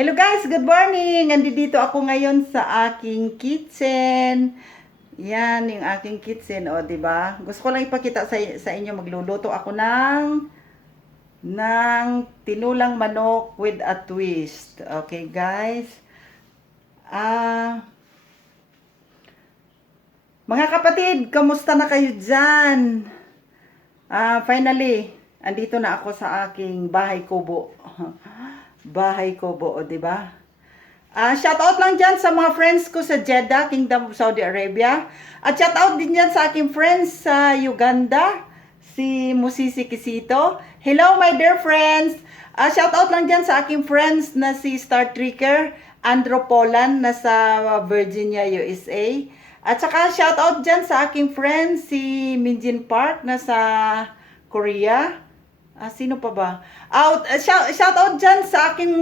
Hello guys, good morning! Andito ako ngayon sa aking kitchen. Yan, yung aking kitchen, o, di ba? Gusto ko lang ipakita sa inyo, magluluto ako ng tinulang manok with a twist. Okay, guys? Mga kapatid, kamusta na kayo dyan? Finally, andito na ako sa aking bahay kubo. Bahay kubo, o, di ba? Shout out lang dyan sa mga friends ko sa Jeddah, Kingdom of Saudi Arabia. At shout out din dyan sa aking friends sa Uganda, si Musisi Kisito. Hello my dear friends! Shout out lang dyan sa aking friends na si Star Trekker, Andrew Poland na sa Virginia, USA. At saka shout out dyan sa aking friends si Minjin Park na sa Korea. Sino pa ba? Shout out dyan sa aking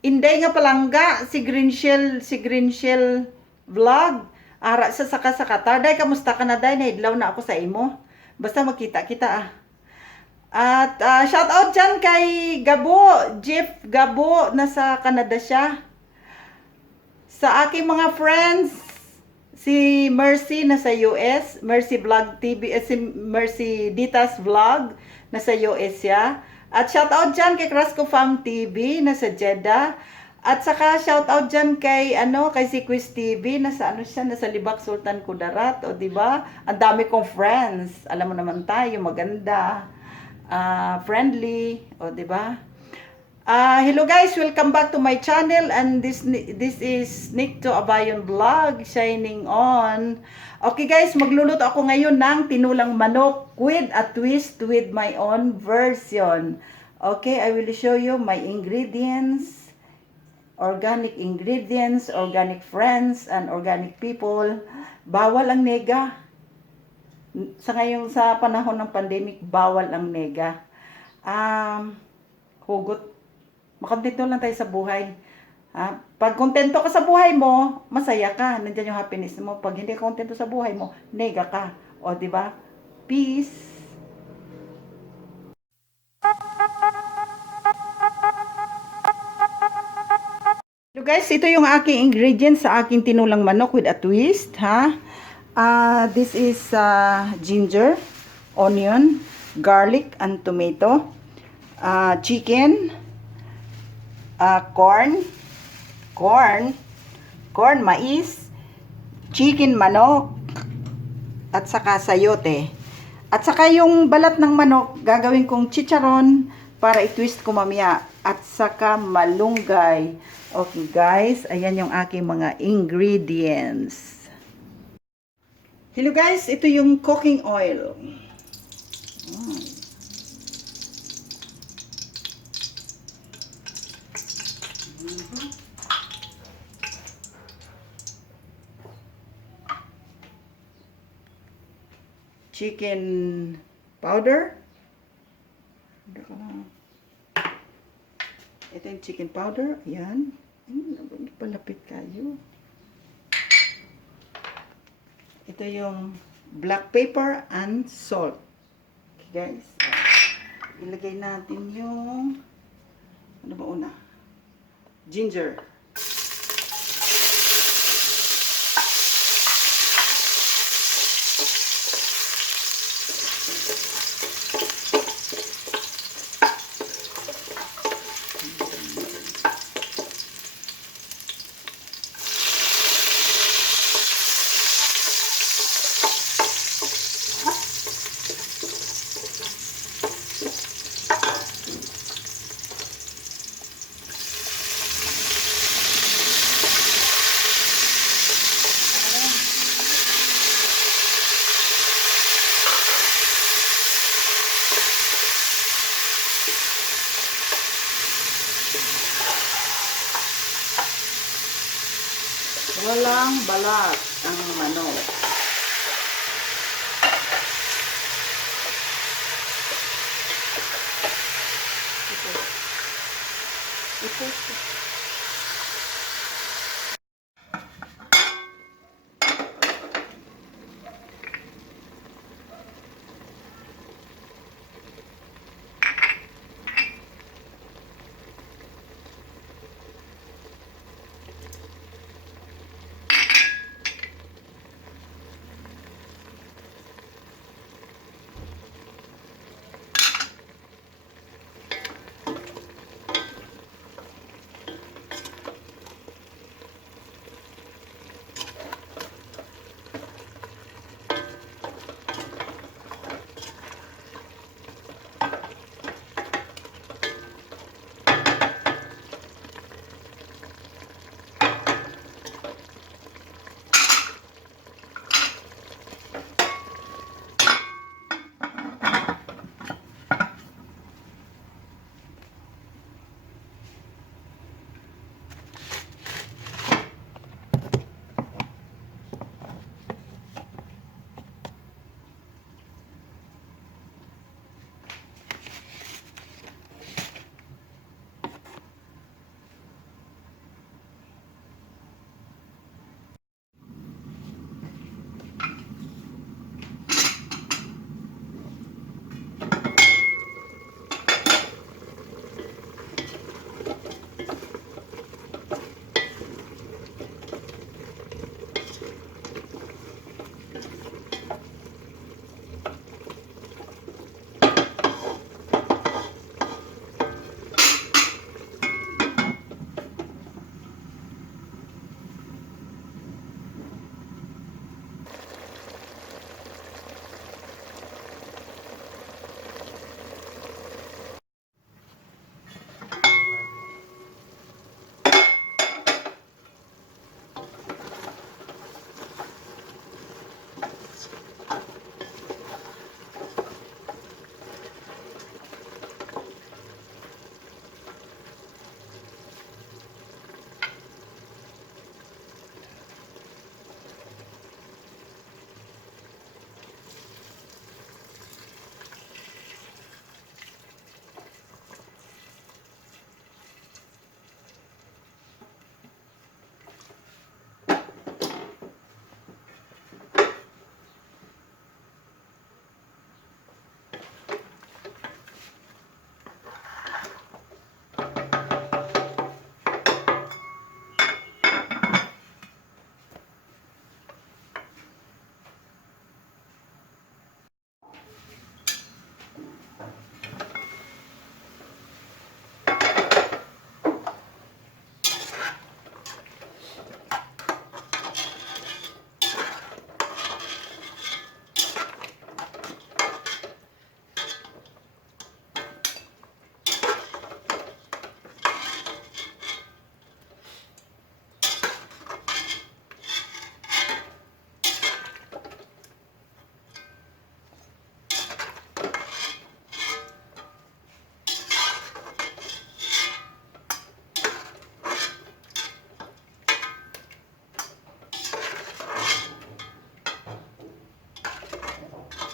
Inday nga palangga, si Greenshell vlog. Ara sa saka Tarday, kamusta ka na day? Naidlaw na ako sa imo. Basta magkita-kita At shout out dyan kay Gabo, Jeff Gabo, nasa Canada siya. Sa aking mga friends, si Mercy nasa US, Mercy Vlog TV, si Mercy Ditas Vlog nasa US siya. At shout out dyan kay Crasco Farm TV nasa Jeddah. At saka shout out dyan kay kay si Quiz TV nasa nasa Libak Sultan Kudarat, o di ba? Ang dami kong friends. Alam mo naman tayo, maganda, friendly, o di ba? Hello guys, welcome back to my channel, and this is Nick to Abayon Vlog, shining on. Okay guys, magluluto ako ngayon ng tinulang manok with a twist with my own version. Okay, I will show you my ingredients, organic ingredients, organic friends, and organic people. Bawal ang nega. Sa panahon ng pandemic, bawal ang nega. Hugot. Makontento lang tayo sa buhay. Pag kontento ka sa buhay mo, masaya ka. Nandiyan yung happiness mo. Pag hindi ka kontento sa buhay mo, nega ka. O, di ba? Peace. So guys, ito yung aking ingredients sa aking tinulang manok with a twist, ha? This is ginger, onion, garlic, and tomato, chicken, corn, mais, chicken manok, at saka sayote. At saka yung balat ng manok, gagawin kong checharon para i-twist ko mamaya. At saka malunggay. Okay guys, ayan yung aking mga ingredients. Hello guys, ito yung cooking oil. Chicken powder. Ito yung chicken powder. Ayan. Palapit kayo. Ito yung black pepper and salt. Okay guys. Ilagay natin yung ano ba una? Ginger. Walang balat ang manok. Ito.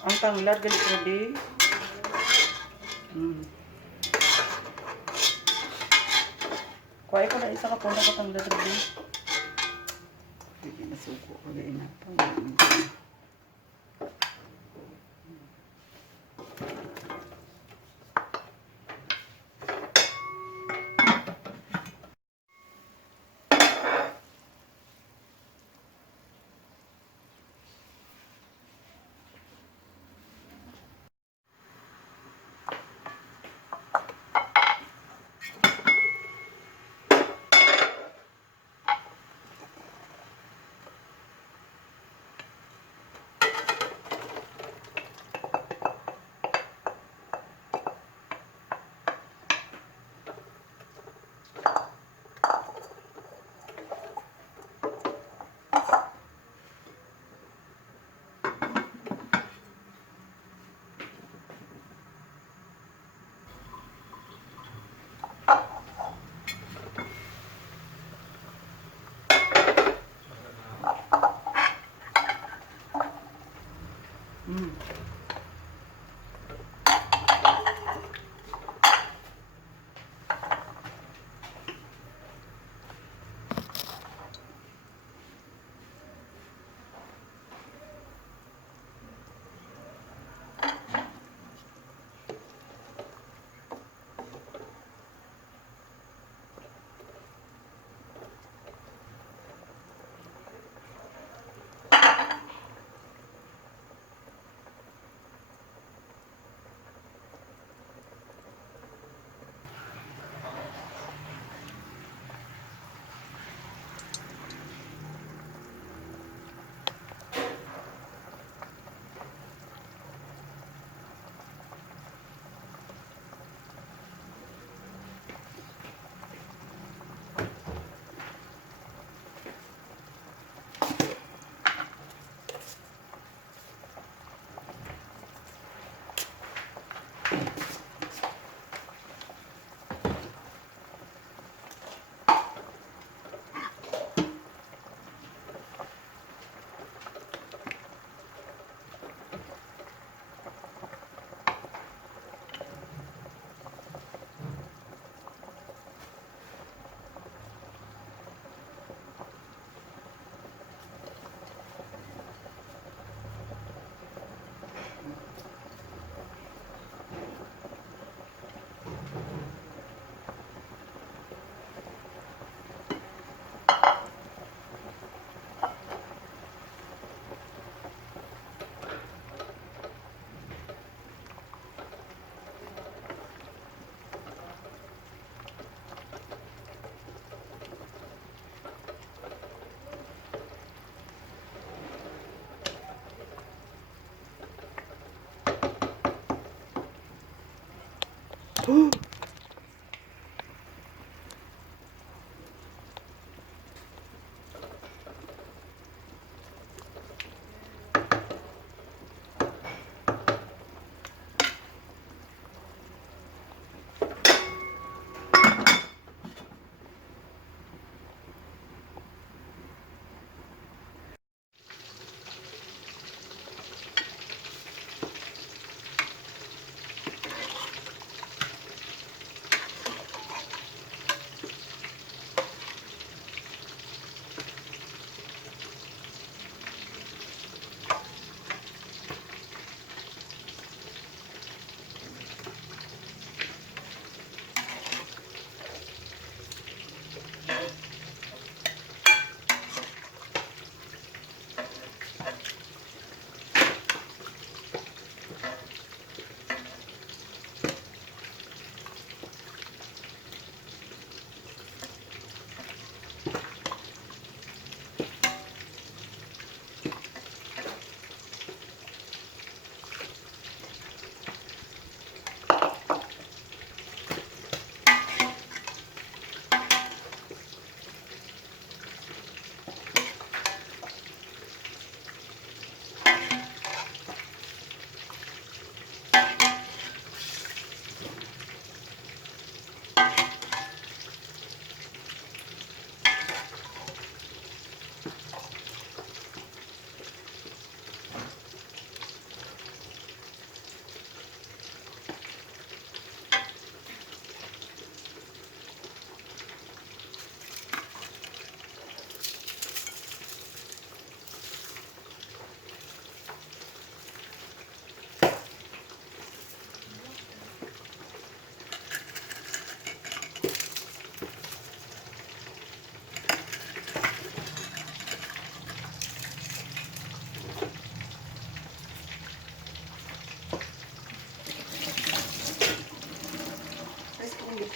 Ang tanglad gali ko di. Kuha ko na isa ka punta ko tanglad di. Hindi na suko ko di na.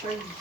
Uy.